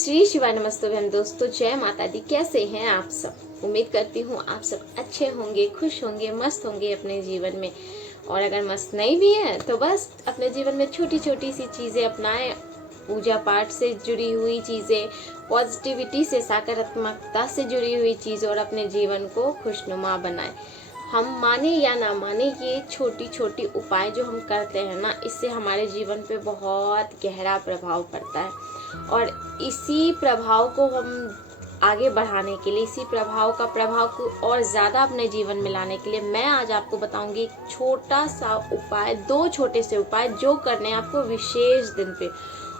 श्री शिवाय नमस्तुभ्यम दोस्तों, जय माता दी। कैसे हैं आप सब? उम्मीद करती हूँ आप सब अच्छे होंगे, खुश होंगे, मस्त होंगे अपने जीवन में। और अगर मस्त नहीं भी हैं तो बस अपने जीवन में छोटी छोटी सी चीज़ें अपनाएं, पूजा पाठ से जुड़ी हुई चीज़ें, पॉजिटिविटी से, सकारात्मकता से जुड़ी हुई चीज़ें और अपने जीवन को खुशनुमा बनाएं। हम माने या ना माने, ये छोटी छोटी उपाय जो हम करते हैं ना, इससे हमारे जीवन पे बहुत गहरा प्रभाव पड़ता है। और इसी प्रभाव को हम आगे बढ़ाने के लिए, इसी प्रभाव को और ज़्यादा अपने जीवन में लाने के लिए मैं आज आपको बताऊंगी एक छोटा सा उपाय, दो छोटे से उपाय जो करने हैं आपको विशेष दिन पे।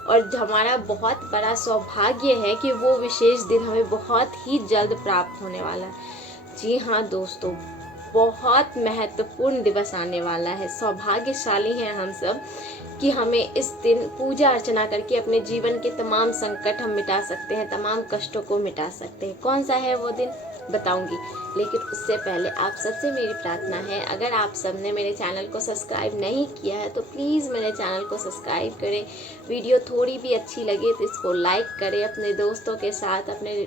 और हमारा बहुत बड़ा सौभाग्य है कि वो विशेष दिन हमें बहुत ही जल्द प्राप्त होने वाला है। जी हाँ दोस्तों, बहुत महत्वपूर्ण दिवस आने वाला है। सौभाग्यशाली हैं हम सब कि हमें इस दिन पूजा अर्चना करके अपने जीवन के तमाम संकट हम मिटा सकते हैं, तमाम कष्टों को मिटा सकते हैं। कौन सा है वो दिन बताऊंगी, लेकिन उससे पहले आप सबसे मेरी प्रार्थना है, अगर आप सबने मेरे चैनल को सब्सक्राइब नहीं किया है तो प्लीज़ मेरे चैनल को सब्सक्राइब करें। वीडियो थोड़ी भी अच्छी लगे तो इसको लाइक करें, अपने दोस्तों के साथ, अपने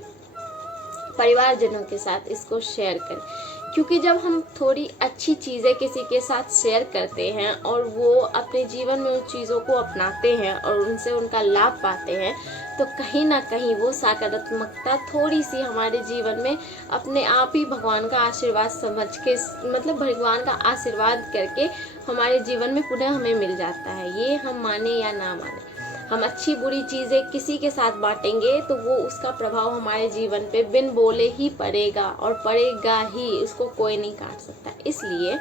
परिवारजनों के साथ इसको शेयर करें। क्योंकि जब हम थोड़ी अच्छी चीज़ें किसी के साथ शेयर करते हैं और वो अपने जीवन में उन चीज़ों को अपनाते हैं और उनसे उनका लाभ पाते हैं, तो कहीं ना कहीं वो सकारात्मकता थोड़ी सी हमारे जीवन में अपने आप ही भगवान का आशीर्वाद समझ के, मतलब भगवान का आशीर्वाद करके हमारे जीवन में पुनः हमें मिल जाता है। ये हम माने या ना माने, हम अच्छी बुरी चीज़ें किसी के साथ बांटेंगे तो वो उसका प्रभाव हमारे जीवन पे बिन बोले ही पड़ेगा, और पड़ेगा ही, इसको कोई नहीं काट सकता। इसलिए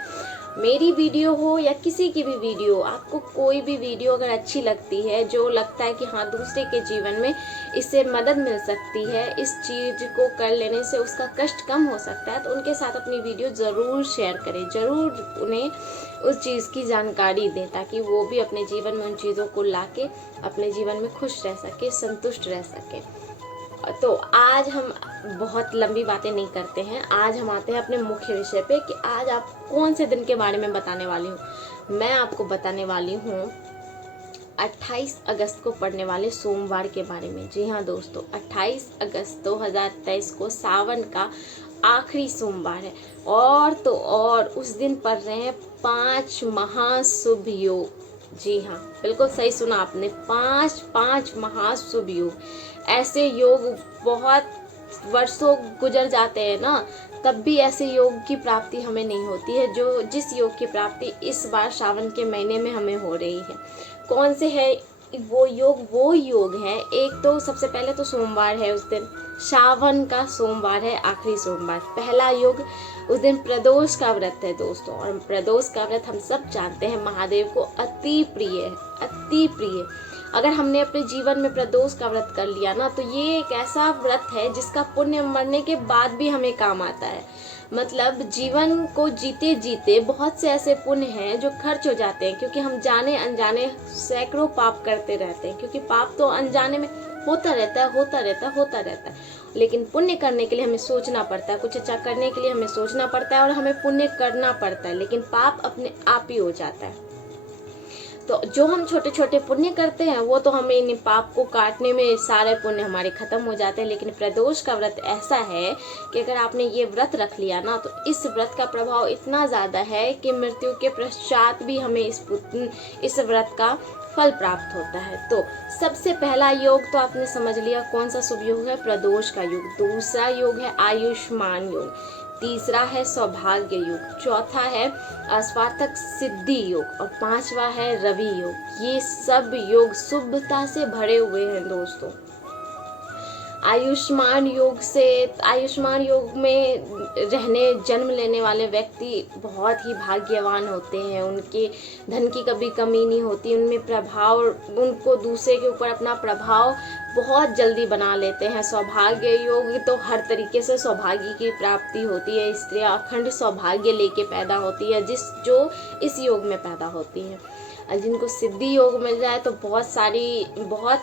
मेरी वीडियो हो या किसी की भी वीडियो, आपको कोई भी वीडियो अगर अच्छी लगती है, जो लगता है कि हाँ दूसरे के जीवन में इससे मदद मिल सकती है, इस चीज़ को कर लेने से उसका कष्ट कम हो सकता है, तो उनके साथ अपनी वीडियो ज़रूर शेयर करें, ज़रूर उन्हें उस चीज़ की जानकारी दें, ताकि वो भी अपने जीवन में उन चीज़ों को लाके अपने जीवन में खुश रह सके, संतुष्ट रह सके। तो आज हम बहुत लंबी बातें नहीं करते हैं, आज हम आते हैं अपने मुख्य विषय पे कि आज आप कौन से दिन के बारे में बताने वाली हूँ। मैं आपको बताने वाली हूँ 28 अगस्त को पड़ने वाले सोमवार के बारे में। जी हाँ दोस्तों, 28 अगस्त 2023 को सावन का आखिरी सोमवार है, और तो और उस दिन पड़ रहे हैं 5 महाशुभ योग। जी हाँ, बिल्कुल सही सुना आपने, 5 महाशुभ योग। ऐसे योग बहुत वर्षों गुजर जाते हैं ना, तब भी ऐसे योग की प्राप्ति हमें नहीं होती है जो जिस योग की प्राप्ति इस बार सावन के महीने में हमें हो रही है। कौन से है वो योग? वो योग है, एक तो सबसे पहले तो सोमवार है, उस दिन सावन का सोमवार है, आखिरी सोमवार। पहला योग, उस दिन प्रदोष का व्रत है दोस्तों, और प्रदोष का व्रत हम सब जानते हैं महादेव को अति प्रिय है, अति प्रिय। अगर हमने अपने जीवन में प्रदोष का व्रत कर लिया ना, तो ये एक ऐसा व्रत है जिसका पुण्य मरने के बाद भी हमें काम आता है। मतलब जीवन को जीते जीते बहुत से ऐसे पुण्य हैं जो खर्च हो जाते हैं, क्योंकि हम जाने अनजाने सैकड़ों पाप करते रहते हैं, क्योंकि पाप तो अनजाने में होता रहता है। लेकिन पुण्य करने के लिए हमें सोचना पड़ता है, कुछ अच्छा करने के लिए हमें सोचना पड़ता है और हमें पुण्य करना पड़ता है, लेकिन पाप अपने आप ही हो जाता है। तो जो हम छोटे छोटे पुण्य करते हैं वो तो हमें इन पाप को काटने में सारे पुण्य हमारे खत्म हो जाते हैं। लेकिन प्रदोष का व्रत ऐसा है कि अगर आपने ये व्रत रख लिया ना, तो इस व्रत का प्रभाव इतना ज़्यादा है कि मृत्यु के पश्चात भी हमें इस व्रत का फल प्राप्त होता है। तो सबसे पहला योग तो आपने समझ लिया कौन सा शुभ योग है, प्रदोष का योग। दूसरा योग है आयुष्मान योग, तीसरा है सौभाग्य योग, चौथा है अस्वार्थक सिद्धि योग, और पांचवा है रवि योग। ये सब योग शुभता से भरे हुए हैं दोस्तों। आयुष्मान योग में जन्म लेने वाले व्यक्ति बहुत ही भाग्यवान होते हैं, उनके धन की कभी कमी नहीं होती, उनको दूसरे के ऊपर अपना प्रभाव बहुत जल्दी बना लेते हैं। सौभाग्य योग तो हर तरीके से सौभाग्य की प्राप्ति होती है, स्त्रियां अखंड सौभाग्य लेके पैदा होती है जो इस योग में पैदा होती है। जिनको सिद्धि योग मिल जाए तो बहुत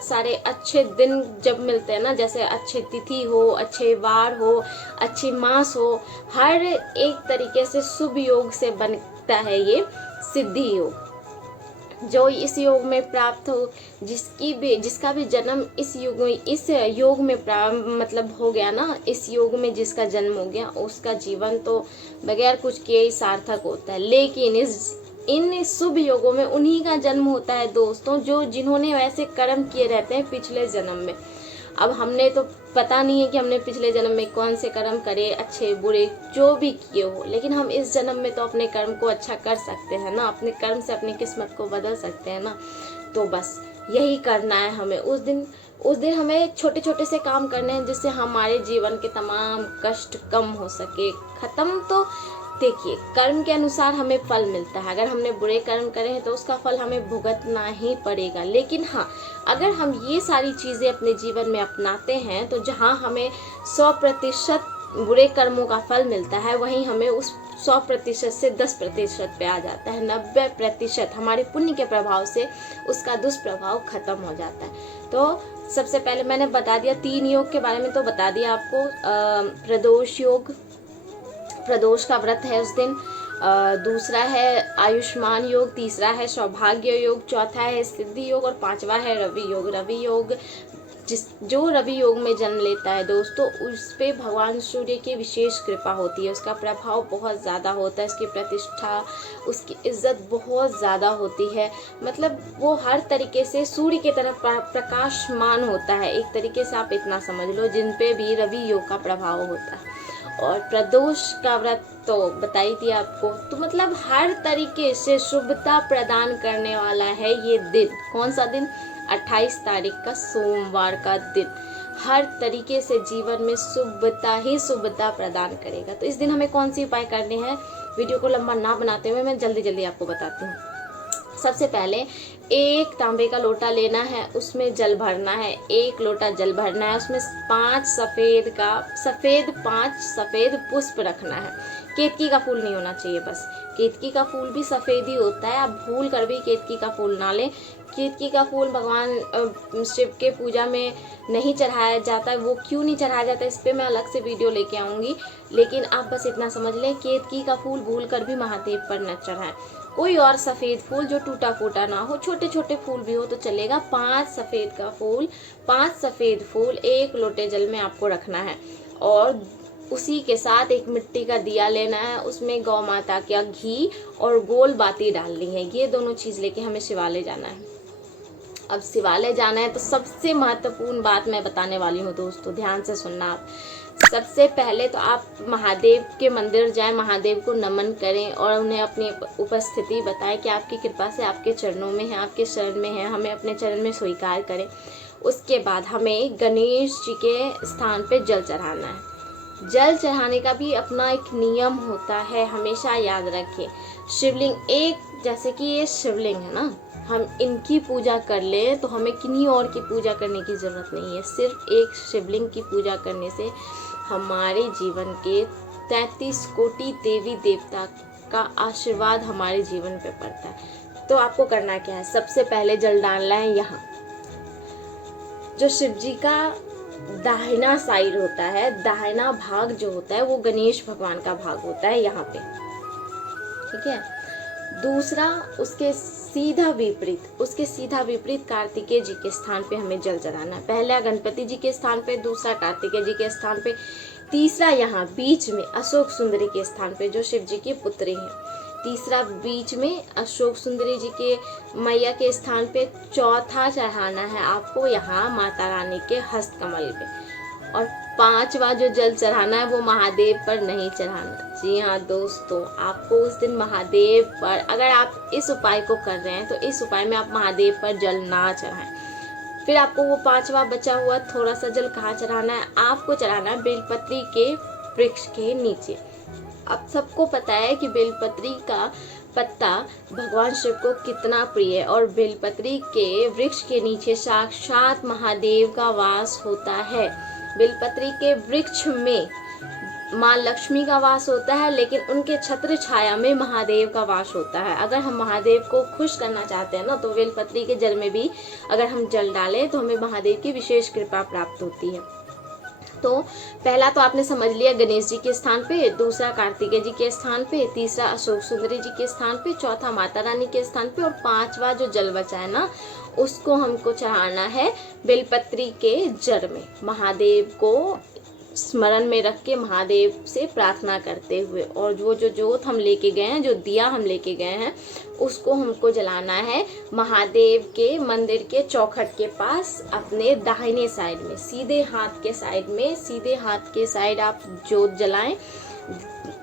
सारे अच्छे दिन जब मिलते हैं ना, जैसे अच्छी तिथि हो, अच्छे वार हो, अच्छी मास हो, हर एक तरीके से शुभ योग से बनता है ये सिद्धि योग। जो इस योग में प्राप्त हो, जिसका भी जन्म इस योग में मतलब हो गया ना, इस योग में जिसका जन्म हो गया, उसका जीवन तो बगैर कुछ किए ही सार्थक होता है। लेकिन इन शुभ योगों में उन्हीं का जन्म होता है दोस्तों, जिन्होंने वैसे कर्म किए रहते हैं पिछले जन्म में। अब हमने तो पता नहीं है कि हमने पिछले जन्म में कौन से कर्म करे, अच्छे बुरे जो भी किए हो, लेकिन हम इस जन्म में तो अपने कर्म को अच्छा कर सकते हैं ना, अपने कर्म से अपनी किस्मत को बदल सकते हैं ना। तो बस यही करना है हमें। उस दिन हमें छोटे छोटे से काम करने हैं, जिससे हमारे जीवन के तमाम कष्ट कम हो सके, खत्म। तो देखिए, कर्म के अनुसार हमें फल मिलता है। अगर हमने बुरे कर्म करे हैं तो उसका फल हमें भुगतना ही पड़ेगा। लेकिन हाँ, अगर हम ये सारी चीज़ें अपने जीवन में अपनाते हैं तो जहाँ हमें 100% बुरे कर्मों का फल मिलता है, वहीं हमें उस 100% से 10% पे आ जाता है। 90% हमारे पुण्य के प्रभाव से उसका दुष्प्रभाव खत्म हो जाता है। तो सबसे पहले मैंने बता दिया 3 योग के बारे में, तो बता दिया आपको। प्रदोष योग, प्रदोष का व्रत है उस दिन। दूसरा है आयुष्मान योग, तीसरा है सौभाग्य योग, चौथा है सिद्धि योग और 5वां है रवि योग। रवि योग जो रवि योग में जन्म लेता है दोस्तों, उस पे भगवान सूर्य की विशेष कृपा होती है। उसका प्रभाव बहुत ज़्यादा होता है, उसकी प्रतिष्ठा, उसकी इज्जत बहुत ज़्यादा होती है। मतलब वो हर तरीके से सूर्य की तरह प्रकाशमान होता है। एक तरीके से आप इतना समझ लो, जिन पे भी रवि योग का प्रभाव होता है। और प्रदोष का व्रत तो बता ही दिया आपको। तो मतलब हर तरीके से शुभता प्रदान करने वाला है ये दिन। कौन सा दिन? 28 तारीख का सोमवार का दिन। हर तरीके से जीवन में शुभता ही शुभता प्रदान करेगा। तो इस दिन हमें कौन सी उपाय करने हैं, वीडियो को लंबा ना बनाते हुए मैं जल्दी आपको बताती हूँ। सबसे पहले 1 तांबे का लोटा लेना है, उसमें जल भरना है। 1 लोटा जल भरना है, उसमें 5 सफ़ेद पुष्प रखना है। केतकी का फूल नहीं होना चाहिए बस। केतकी का फूल भी सफ़ेद ही होता है, आप भूल कर भी केतकी का फूल ना लें। केतकी का फूल भगवान शिव के पूजा में नहीं चढ़ाया जाता है। वो क्यों नहीं चढ़ाया जाता है, इस पर मैं अलग से वीडियो लेके आऊँगी। लेकिन आप बस इतना समझ लें, केतकी का फूल भूल कर भी महादेव पर न चढ़ाएं। कोई और सफ़ेद फूल जो टूटा फूटा ना हो, छोटे छोटे फूल भी हो तो चलेगा। 5 सफ़ेद फूल 1 लोटे जल में आपको रखना है। और उसी के साथ एक मिट्टी का दिया लेना है, उसमें गौ माता का घी और गोल बाती डालनी है। ये दोनों चीज़ लेके हमें शिवालय जाना है। अब शिवालय जाना है तो सबसे महत्वपूर्ण बात मैं बताने वाली हूँ दोस्तों, ध्यान से सुनना आप। सबसे पहले तो आप महादेव के मंदिर जाएं, महादेव को नमन करें और उन्हें अपनी उपस्थिति बताएं कि आपकी कृपा से आपके चरणों में है, आपके शरण में है, हमें अपने चरण में स्वीकार करें। उसके बाद हमें गणेश जी के स्थान पे जल चढ़ाना है। जल चढ़ाने का भी अपना एक नियम होता है, हमेशा याद रखें। शिवलिंग जैसे कि ये शिवलिंग है ना, हम इनकी पूजा कर लें तो हमें किन्हीं और की पूजा करने की ज़रूरत नहीं है। सिर्फ एक शिवलिंग की पूजा करने से हमारे जीवन के 33 कोटि देवी देवता का आशीर्वाद हमारे जीवन पे पड़ता है। तो आपको करना क्या है, सबसे पहले जल डालना है यहाँ। जो शिव जी का दाहिना साइड होता है, दाहिना भाग जो होता है वो गणेश भगवान का भाग होता है यहाँ पे, ठीक है। दूसरा, उसके सीधा विपरीत कार्तिकेय जी के स्थान पे हमें जल चढ़ाना है। पहला गणपति जी के स्थान पे, दूसरा कार्तिकेय जी के स्थान पे, तीसरा यहाँ बीच में अशोक सुंदरी के स्थान पे जो शिव जी की पुत्री है। तीसरा बीच में अशोक सुंदरी जी के मैया के स्थान पे। चौथा चढ़ाना है आपको यहाँ माता रानी के हस्तकमल पे। और 5वां जो जल चढ़ाना है वो महादेव पर नहीं चढ़ाना। जी हाँ दोस्तों, आपको उस दिन महादेव पर, अगर आप इस उपाय को कर रहे हैं तो इस उपाय में आप महादेव पर जल ना चढ़ाएं। फिर आपको वो 5वां बचा हुआ थोड़ा सा जल कहाँ चढ़ाना है, आपको चढ़ाना है बेलपत्री के वृक्ष के नीचे। अब सबको पता है कि बेलपत्री का पत्ता भगवान शिव को कितना प्रिय है, और बेलपत्री के वृक्ष के नीचे साक्षात महादेव का वास होता है। बेलपत्री के वृक्ष में माँ लक्ष्मी का वास होता है, लेकिन उनके छत्र छाया में महादेव का वास होता है। अगर हम महादेव को खुश करना चाहते हैं ना, तो बेलपत्री के जल में भी अगर हम जल डालें तो हमें महादेव की विशेष कृपा प्राप्त होती है। तो पहला तो आपने समझ लिया गणेश जी के स्थान पे, दूसरा कार्तिकेय जी के स्थान पे, तीसरा अशोक सुंदरी जी के स्थान पे, चौथा माता रानी के स्थान पे, और पांचवा जो जल बचा है ना, उसको हमको चढ़ाना है बेलपत्री के जड़ में, महादेव को स्मरण में रख के, महादेव से प्रार्थना करते हुए। और वो जो जोत हम लेके गए हैं, जो दिया हम लेके गए हैं, उसको हमको जलाना है महादेव के मंदिर के चौखट के पास, अपने दाहिने साइड में, सीधे हाथ के साइड में, सीधे हाथ के साइड आप जोत जलाएं।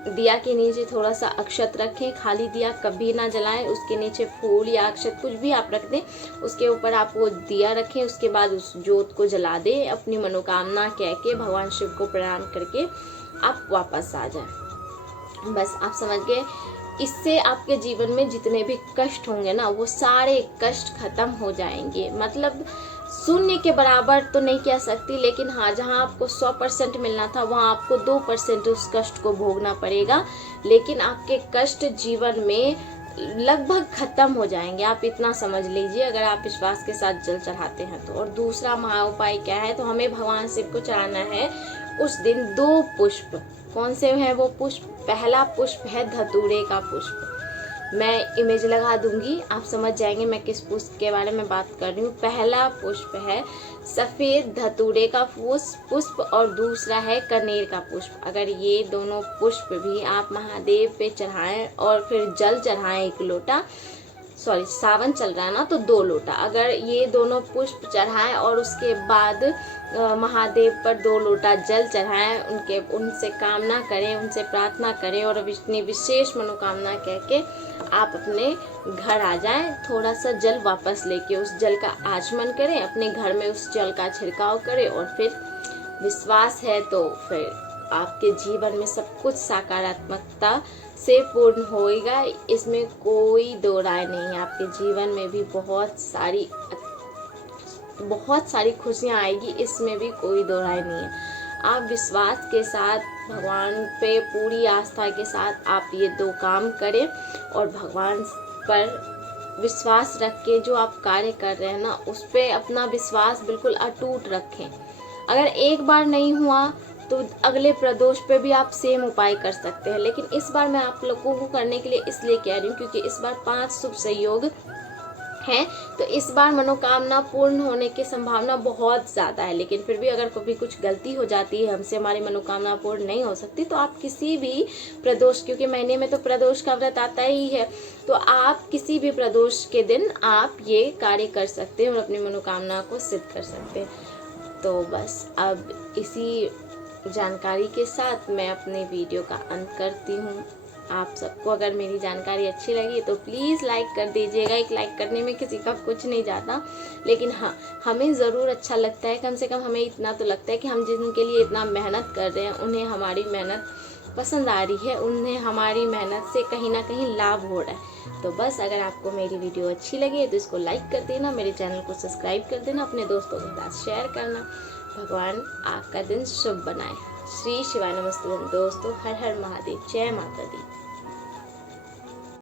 दिया के नीचे थोड़ा सा अक्षत रखें, खाली दिया कभी ना जलाएं, उसके नीचे फूल या अक्षत कुछ भी आप रख दें, उसके ऊपर आप वो दिया रखें, उसके बाद उस जोत को जला दें, अपनी मनोकामना कह के भगवान शिव को प्रणाम करके आप वापस आ जाएं। बस आप समझ गए। इससे आपके जीवन में जितने भी कष्ट होंगे ना, वो सारे कष्ट खत्म हो जाएंगे। मतलब शून्य के बराबर तो नहीं कह सकती, लेकिन हाँ, जहाँ आपको 100% मिलना था, वहाँ आपको 2% उस कष्ट को भोगना पड़ेगा, लेकिन आपके कष्ट जीवन में लगभग खत्म हो जाएंगे। आप इतना समझ लीजिए, अगर आप विश्वास के साथ जल चढ़ाते हैं तो। और दूसरा महा उपाय क्या है, तो हमें भगवान शिव को चढ़ाना है उस दिन 2 पुष्प। कौन से हैं वो पुष्प? पहला पुष्प है धतूरे का पुष्प। मैं इमेज लगा दूंगी, आप समझ जाएंगे मैं किस पुष्प के बारे में बात कर रही हूँ। पहला पुष्प है सफेद धतूरे का पुष्प और दूसरा है कनेर का पुष्प। अगर ये दोनों पुष्प भी आप महादेव पे चढ़ाएं और फिर जल चढ़ाएं 1 लोटा, सॉरी सावन चल रहा है ना, तो 2 लोटा, अगर ये दोनों पुष्प चढ़ाएं और उसके बाद महादेव पर 2 लोटा जल चढ़ाएं, उनसे कामना करें, उनसे प्रार्थना करें और अपनी विशेष मनोकामना कह के आप अपने घर आ जाएं। थोड़ा सा जल वापस लेके उस जल का आचमन करें, अपने घर में उस जल का छिड़काव करें, और फिर विश्वास है तो फिर आपके जीवन में सब कुछ सकारात्मकता से पूर्ण होएगा। इसमें कोई दो राय नहीं है। आपके जीवन में भी बहुत सारी खुशियाँ आएगी, इसमें भी कोई दो राय नहीं है। आप विश्वास के साथ, भगवान पे पूरी आस्था के साथ आप ये 2 काम करें, और भगवान पर विश्वास रख के जो आप कार्य कर रहे हैं ना, उस पर अपना विश्वास बिल्कुल अटूट रखें। अगर एक बार नहीं हुआ तो अगले प्रदोष पे भी आप सेम उपाय कर सकते हैं, लेकिन इस बार मैं आप लोगों को करने के लिए इसलिए कह रही हूँ क्योंकि इस बार 5 शुभ संयोग हैं, तो इस बार मनोकामना पूर्ण होने की संभावना बहुत ज़्यादा है। लेकिन फिर भी अगर कभी कुछ गलती हो जाती है, हमसे हमारी मनोकामना पूर्ण नहीं हो सकती, तो आप किसी भी प्रदोष, क्योंकि महीने में तो प्रदोष का व्रत आता ही है, तो आप किसी भी प्रदोष के दिन आप ये कार्य कर सकते हैं और अपनी मनोकामना को सिद्ध कर सकते हैं। तो बस अब इसी जानकारी के साथ मैं अपने वीडियो का अंत करती हूँ। आप सबको अगर मेरी जानकारी अच्छी लगी तो प्लीज़ लाइक कर दीजिएगा। एक लाइक करने में किसी का कुछ नहीं जाता, लेकिन हाँ, हमें ज़रूर अच्छा लगता है। कम से कम हमें इतना तो लगता है कि हम जिनके लिए इतना मेहनत कर रहे हैं, उन्हें हमारी मेहनत पसंद आ रही है, उन्हें हमारी मेहनत से कहीं ना कहीं लाभ हो रहा है। तो बस अगर आपको मेरी वीडियो अच्छी लगी है तो इसको लाइक कर देना, मेरे चैनल को सब्सक्राइब कर देना, अपने दोस्तों के साथ शेयर करना। भगवान आपका दिन शुभ बनाए। श्री शिवाय नमस्ते दोस्तों। हर हर महादेव। जय माता दी।